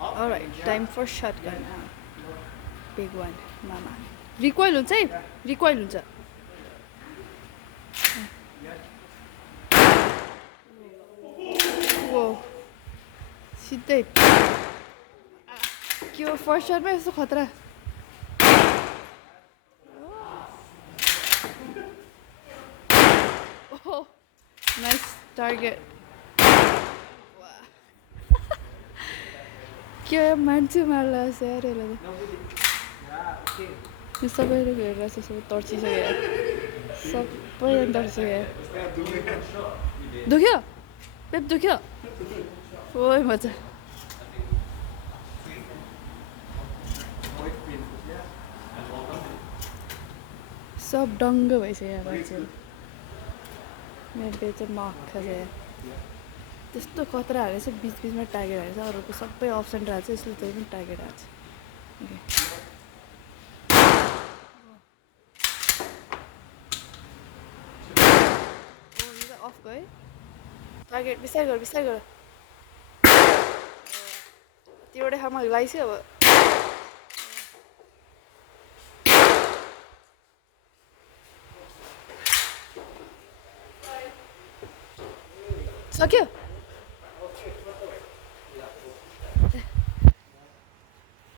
Alright, time for shotgun now. Big one, mama. Recoil हुन्छ है? Recoil हुन्छ. Whoa. सिधै. के हो फर्स्ट शटमा यस्तो खतरा? Oh, nice target. के मान्छे मार्ला यार यसले यो सबैले हेरेर सबै तर्सिसक्यो सबै तर्सिसक्यो दुख्यो पेप दुख्यो ओइ मजा सब डङ्ग भइसक्यो मान्छे मेरो पेट चाहिँ मख छ त्यस्तो खतरा हालेछ बिचबिचमा टार्गेट हालेछ अरूको सबै अप्सन राखेको छ यसले त्यही पनि टार्गेट हाल्छ अफ गयो टार्गेट बिस्तारै गर त्यो एउटै ठाउँमा लगाइसक्यो अब सक्यो